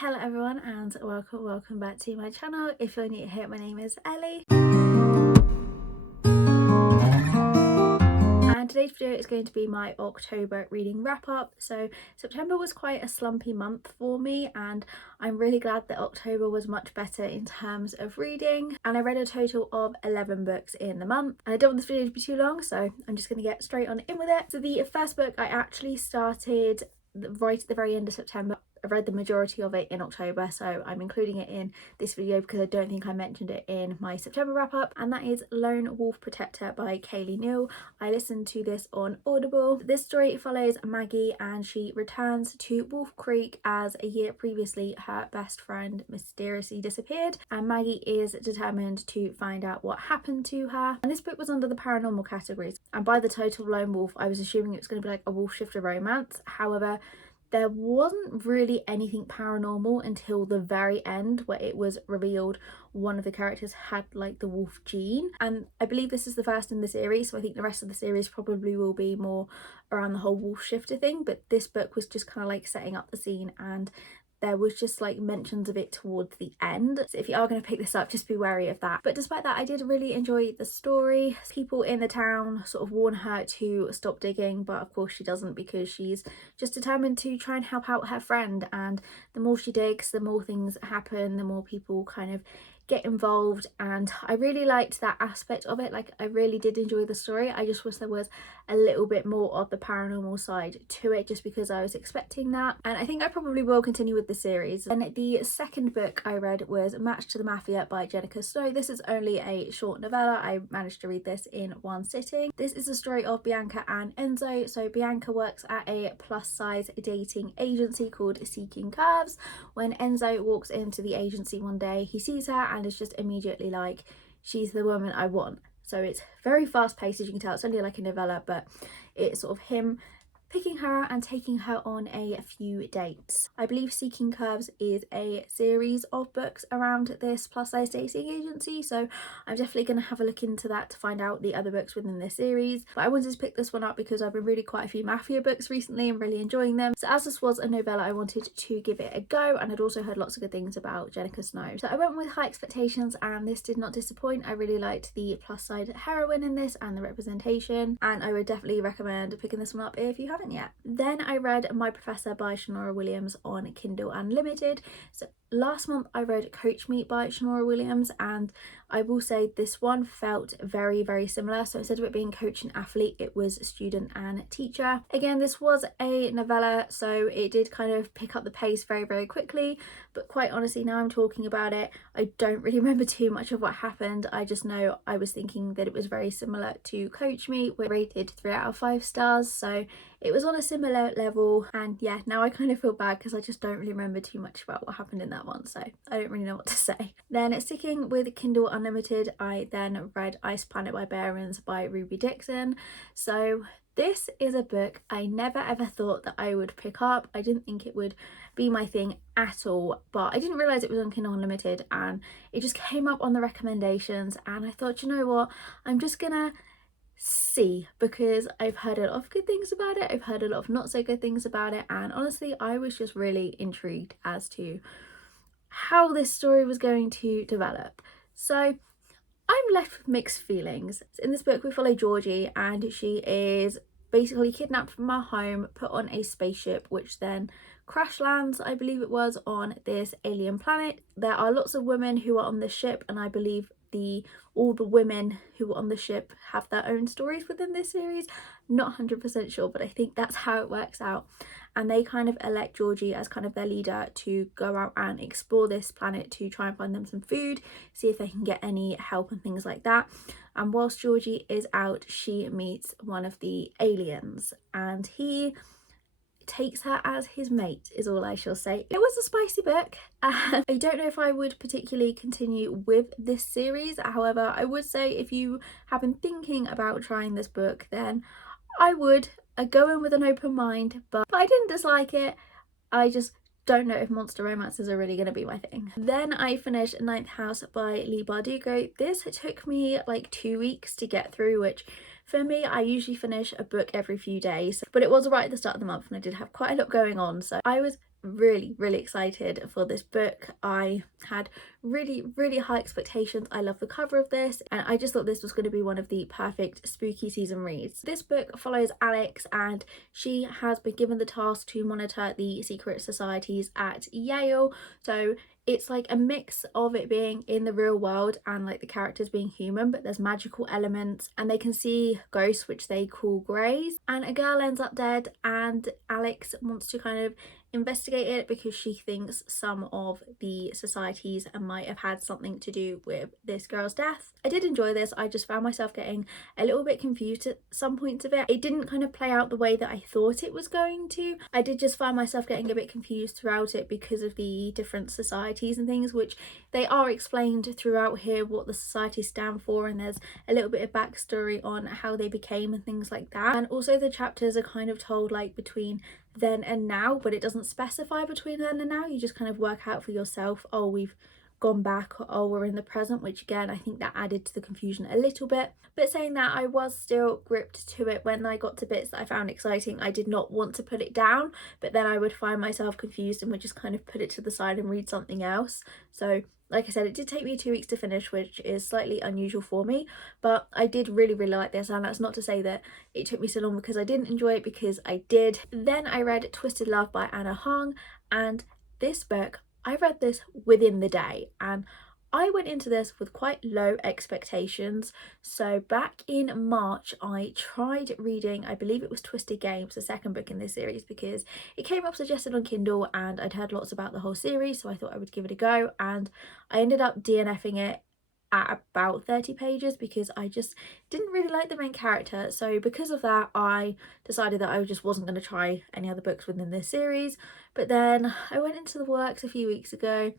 Hello everyone and welcome back to my channel. If you're new here, my name is Ellie. And today's video is going to be my October reading wrap up. So September was quite a slumpy month for me and I'm really glad that October was much better in terms of reading. And I read a total of 11 books in the month. And I don't want this video to be too long, so I'm just going to get straight on in with it. So the first book I actually started right at the very end of September. I've read the majority of it in October, so I'm including it in this video because I don't think I mentioned it in my September wrap up, and that is Lone Wolf Protector by Kaylee Neal. I listened to this on Audible. This story follows Maggie and she returns to Wolf Creek as a year previously her best friend mysteriously disappeared, and Maggie is determined to find out what happened to her. And this book was under the paranormal categories, and by the title Lone Wolf I was assuming it was going to be like a wolf shifter romance. However, there wasn't really anything paranormal until the very end, where it was revealed one of the characters had like the wolf gene. And I believe this is the first in the series, so I think the rest of the series probably will be more around the whole wolf shifter thing, but this book was just kind of like setting up the scene, and there was just like mentions of it towards the end. So if you are going to pick this up, just be wary of that. But despite that, I did really enjoy the story. People in the town sort of warn her to stop digging, but of course she doesn't, because she's just determined to try and help out her friend. And the more she digs, the more things happen, the more people kind of get involved, and I really liked that aspect of it. Like, I really did enjoy the story. I just wish there was a little bit more of the paranormal side to it, just because I was expecting that, and I think I probably will continue with the series. And the second book I read was Match to the Mafia by Jenica Snow. This is only a short novella. I managed to read this in one sitting. This is the story of Bianca and Enzo. So Bianca works at a plus size dating agency called Seeking Curves. When Enzo walks into the agency one day, he sees her and is just immediately like, she's the woman I want. So it's very fast paced, as you can tell. It's only like a novella, but it's sort of him picking her and taking her on a few dates. I believe Seeking Curves is a series of books around this plus size dating agency, so I'm definitely going to have a look into that to find out the other books within this series. But I wanted to pick this one up because I've been reading quite a few mafia books recently and really enjoying them. So as this was a novella, I wanted to give it a go, and I'd also heard lots of good things about Jenica Snow. So I went with high expectations and this did not disappoint. I really liked the plus size heroine in this and the representation, and I would definitely recommend picking this one up if you haven't yet. Then I read My Professor by Shonora Williams on Kindle Unlimited. So last month I read Coach Me by Shonora Williams, and I will say this one felt very similar. So instead of it being coach and athlete, it was student and teacher. Again, this was a novella, so it did kind of pick up the pace very quickly, but quite honestly, now I'm talking about it, I don't really remember too much of what happened. I just know I was thinking that it was very similar to Coach Me. We're rated 3 out of 5 stars, so it was on a similar level. And yeah, now I kind of feel bad because I just don't really remember too much about what happened in that one, so I don't really know what to say. Then sticking with Kindle Unlimited, I then read Ice Planet Barbarians by Ruby Dixon. So this is a book I never ever thought that I would pick up. I didn't think it would be my thing at all, but I didn't realise it was on Kindle Unlimited, and it just came up on the recommendations, and I thought, you know what, I'm just gonna see, because I've heard a lot of good things about it, I've heard a lot of not so good things about it, and honestly I was just really intrigued as to how this story was going to develop. So I'm left with mixed feelings. In this book we follow Georgie, and she is basically kidnapped from her home, put on a spaceship, which then crash lands, I believe it was, on this alien planet. There are lots of women who are on the ship, and I believe all the women who were on the ship have their own stories within this series. Not 100% sure, but I think that's how it works out. And they kind of elect Georgie as kind of their leader to go out and explore this planet to try and find them some food, see if they can get any help and things like that. And whilst Georgie is out, she meets one of the aliens, and he takes her as his mate, is all I shall say. It was a spicy book. I don't know if I would particularly continue with this series. However, I would say if you have been thinking about trying this book, then I would go in with an open mind, but I didn't dislike it. I just don't know if monster romances are really going to be my thing. Then I finished Ninth House by Leigh Bardugo. This took me like 2 weeks to get through, which for me, I usually finish a book every few days, but it was right at the start of the month and I did have quite a lot going on, so I was really excited for this book. I had really high expectations. I love the cover of this, and I just thought this was going to be one of the perfect spooky season reads. This book follows Alex, and she has been given the task to monitor the secret societies at Yale. So it's like a mix of it being in the real world and like the characters being human, but there's magical elements and they can see ghosts, which they call greys. And a girl ends up dead, and Alex wants to kind of investigate it because she thinks some of the societies might have had something to do with this girl's death. I did enjoy this. I just found myself getting a little bit confused at some points of it. It didn't kind of play out the way that I thought it was going to. I did just find myself getting a bit confused throughout it because of the different societies and things, which they are explained throughout here what the societies stand for, and there's a little bit of backstory on how they became and things like that. And also the chapters are kind of told like between then and now, but it doesn't specify between then and now. You just kind of work out for yourself, oh, we've gone back, or oh, we're in the present, which again I think that added to the confusion a little bit. But saying that, I was still gripped to it. When I got to bits that I found exciting, I did not want to put it down, but then I would find myself confused and would just kind of put it to the side and read something else. So like I said, it did take me 2 weeks to finish, which is slightly unusual for me, but I did really like this, and that's not to say that it took me so long because I didn't enjoy it, because I did. Then I read Twisted Love by Anna Hong, and this book, I read this within the day, and I went into this with quite low expectations. So back in March, I tried reading, I believe it was Twisted Games, the second book in this series, because it came up suggested on Kindle and I'd heard lots about the whole series, so I thought I would give it a go, and I ended up DNFing it at about 30 pages because I just didn't really like the main character. So because of that, I decided that I just wasn't going to try any other books within this series. But then I went into the works a few weeks ago,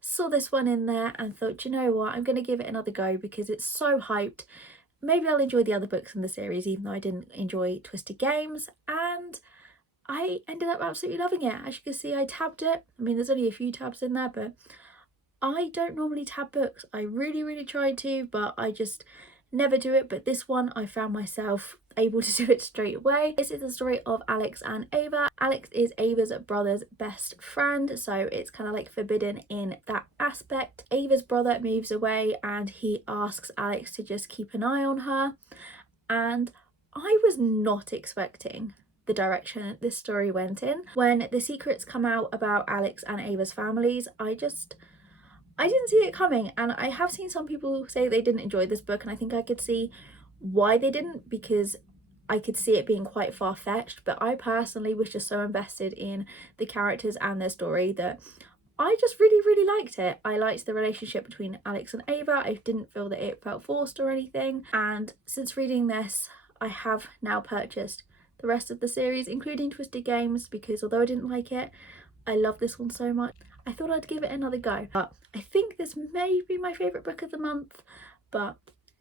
saw this one in there and thought, you know what, I'm going to give it another go because it's so hyped. Maybe I'll enjoy the other books in the series, even though I didn't enjoy Twisted Games. And I ended up absolutely loving it. As you can see, I tabbed it. I mean, there's only a few tabs in there, but I don't normally tab books. I really tried to, but I just never do it. But this one, I found myself able to do it straight away. This is the story of Alex and Ava. Alex is Ava's brother's best friend, so it's kind of like forbidden in that aspect. Ava's brother moves away and he asks Alex to just keep an eye on her, and I was not expecting the direction this story went in. When the secrets come out about Alex and Ava's families, I didn't see it coming, and I have seen some people say they didn't enjoy this book, and I think I could see why they didn't, because I could see it being quite far-fetched. But I personally was just so invested in the characters and their story that I just really liked it. I liked the relationship between Alex and Ava. I didn't feel that it felt forced or anything, and since reading this, I have now purchased the rest of the series, including Twisted Games, because although I didn't like it, I love this one so much. I thought I'd give it another go. But I think this may be my favourite book of the month, but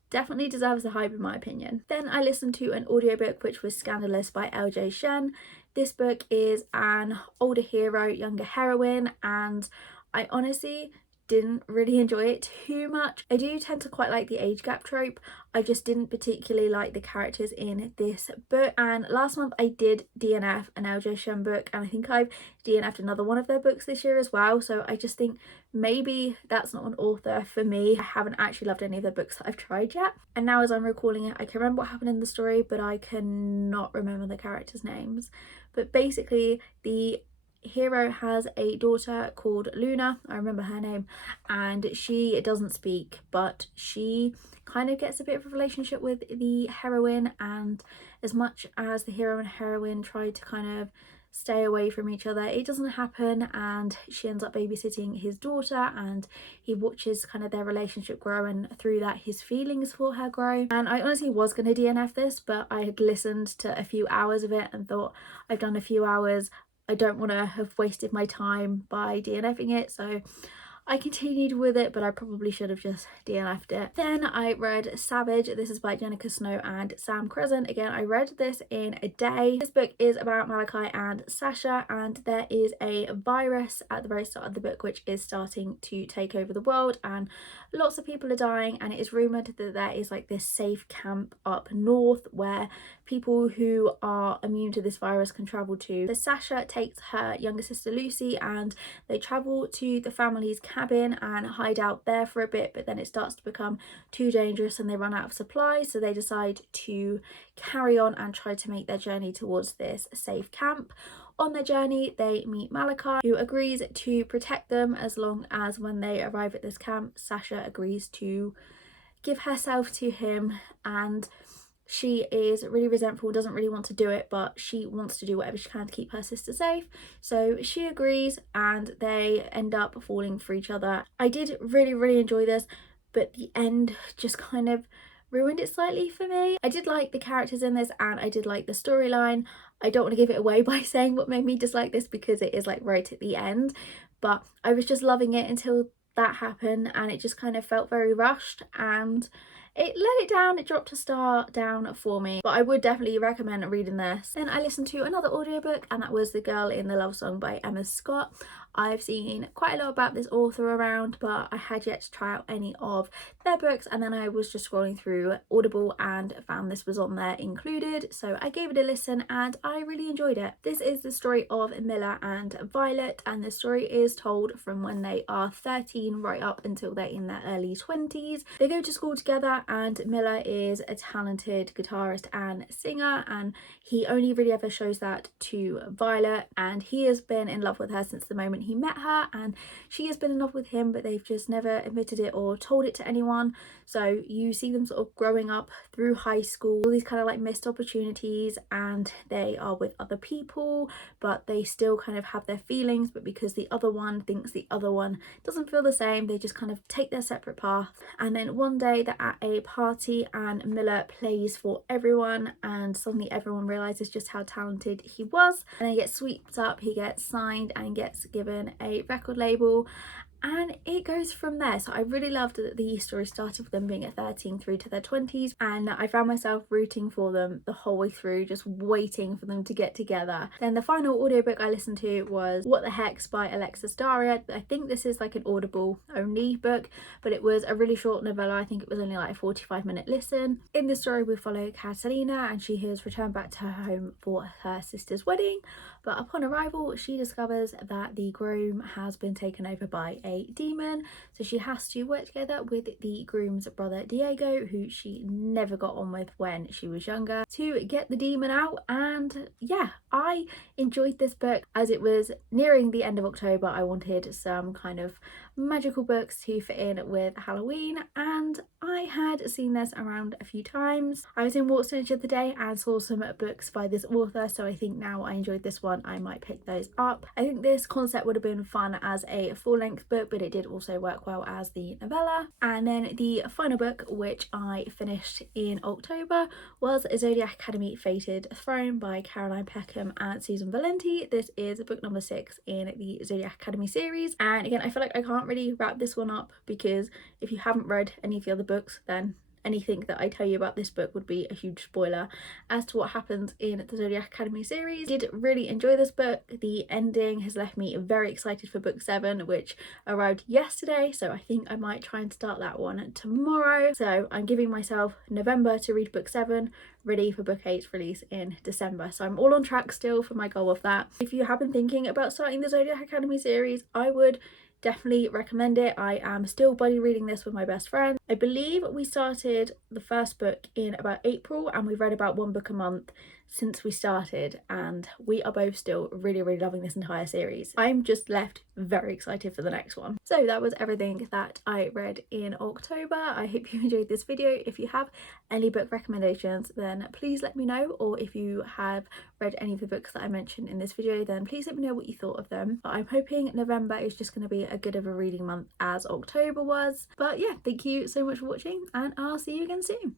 definitely deserves the hype in my opinion. Then I listened to an audiobook which was Scandalous by LJ Shen. This book is an older hero, younger heroine, and I honestly didn't really enjoy it too much. I do tend to quite like the age gap trope. I just didn't particularly like the characters in this book. And last month I did DNF an LJ Shen book, and I think I've DNF'd another one of their books this year as well. So I just think maybe that's not an author for me. I haven't actually loved any of their books that I've tried yet. And now as I'm recalling it, I can remember what happened in the story, but I cannot remember the characters' names. But basically the hero has a daughter called Luna, I remember her name, and she doesn't speak, but she kind of gets a bit of a relationship with the heroine, and as much as the hero and heroine try to kind of stay away from each other, it doesn't happen, and she ends up babysitting his daughter, and he watches kind of their relationship grow, and through that his feelings for her grow. And I honestly was going to DNF this, but I had listened to a few hours of it and thought, I've done a few hours, I don't want to have wasted my time by DNFing it, so I continued with it, but I probably should have just DNF'd it. Then I read Savage. This is by Jenica Snow and Sam Crescent. Again, I read this in a day. This book is about Malachi and Sasha, and there is a virus at the very start of the book which is starting to take over the world, and lots of people are dying, and it is rumoured that there is like this safe camp up north where people who are immune to this virus can travel to. So Sasha takes her younger sister Lucy and they travel to the family's cabin and hide out there for a bit, but then it starts to become too dangerous and they run out of supplies, so they decide to carry on and try to make their journey towards this safe camp. On their journey, they meet Malachi, who agrees to protect them as long as when they arrive at this camp, Sasha agrees to give herself to him, and she is really resentful, doesn't really want to do it, but she wants to do whatever she can to keep her sister safe. So she agrees and they end up falling for each other. I did really enjoy this, but the end just kind of ruined it slightly for me. I did like the characters in this and I did like the storyline. I don't want to give it away by saying what made me dislike this because it is like right at the end, but I was just loving it until that happened and it just kind of felt very rushed and it let it down. It dropped a star down for me, but I would definitely recommend reading this. Then I listened to another audiobook and that was The Girl in the Love Song by Emma Scott. I've seen quite a lot about this author around, but I had yet to try out any of their books, and then I was just scrolling through Audible and found this was on there included, so I gave it a listen and I really enjoyed it. This is the story of Milla and Violet, and the story is told from when they are 13 right up until they're in their early 20s. They go to school together and Milla is a talented guitarist and singer, and he only really ever shows that to Violet, and he has been in love with her since the moment he met her, and she has been in love with him, but they've just never admitted it or told it to anyone. So you see them sort of growing up through high school, all these kind of like missed opportunities, and they are with other people but they still kind of have their feelings, but because the other one thinks the other one doesn't feel the same, they just kind of take their separate path. And then one day they're at a party and Milla plays for everyone, and suddenly everyone realizes just how talented he was, and he gets swept up, he gets signed and gets given a record label, and it goes from there. So I really loved that the story started with them being at 13 through to their 20s, and I found myself rooting for them the whole way through, just waiting for them to get together. Then the final audiobook I listened to was What the Hex by Alexis Daria. I think this is like an Audible only book, but it was a really short novella. I think it was only like a 45-minute listen. In the story we follow Catalina, and she has returned back to her home for her sister's wedding, but upon arrival she discovers that the groom has been taken over by a demon, so she has to work together with the groom's brother Diego, who she never got on with when she was younger, to get the demon out. And yeah, I enjoyed this book. As it was nearing the end of October, I wanted some kind of magical books to fit in with Halloween, and I had seen this around a few times. I was in Watson's the other day and saw some books by this author, so I think now I enjoyed this one, I might pick those up. I think this concept would have been fun as a full-length book, but it did also work well as the novella. And then the final book, which I finished in October, was Zodiac Academy Fated Throne by Caroline Peckham and Susan Valenti. This is book number 6 in the Zodiac Academy series, and again I feel like I can't really wrap this one up because if you haven't read any of the other books, then anything that I tell you about this book would be a huge spoiler as to what happens in the Zodiac Academy series. I did really enjoy this book. The ending has left me very excited for book 7, which arrived yesterday, so I think I might try and start that one tomorrow. So I'm giving myself November to read book 7, ready for book 8's release in December. So I'm all on track still for my goal of that. If you have been thinking about starting the Zodiac Academy series, I would definitely recommend it. I am still buddy reading this with my best friend. I believe we started the first book in about April, and we've read about 1 book a month since we started, and we are both still really loving this entire series. I'm just left very excited for the next one. So that was everything that I read in October. I hope you enjoyed this video. If you have any book recommendations, then please let me know, or if you have read any of the books that I mentioned in this video, then please let me know what you thought of them. But I'm hoping November is just going to be a good of a reading month as October was. But yeah, thank you so much for watching, and I'll see you again soon.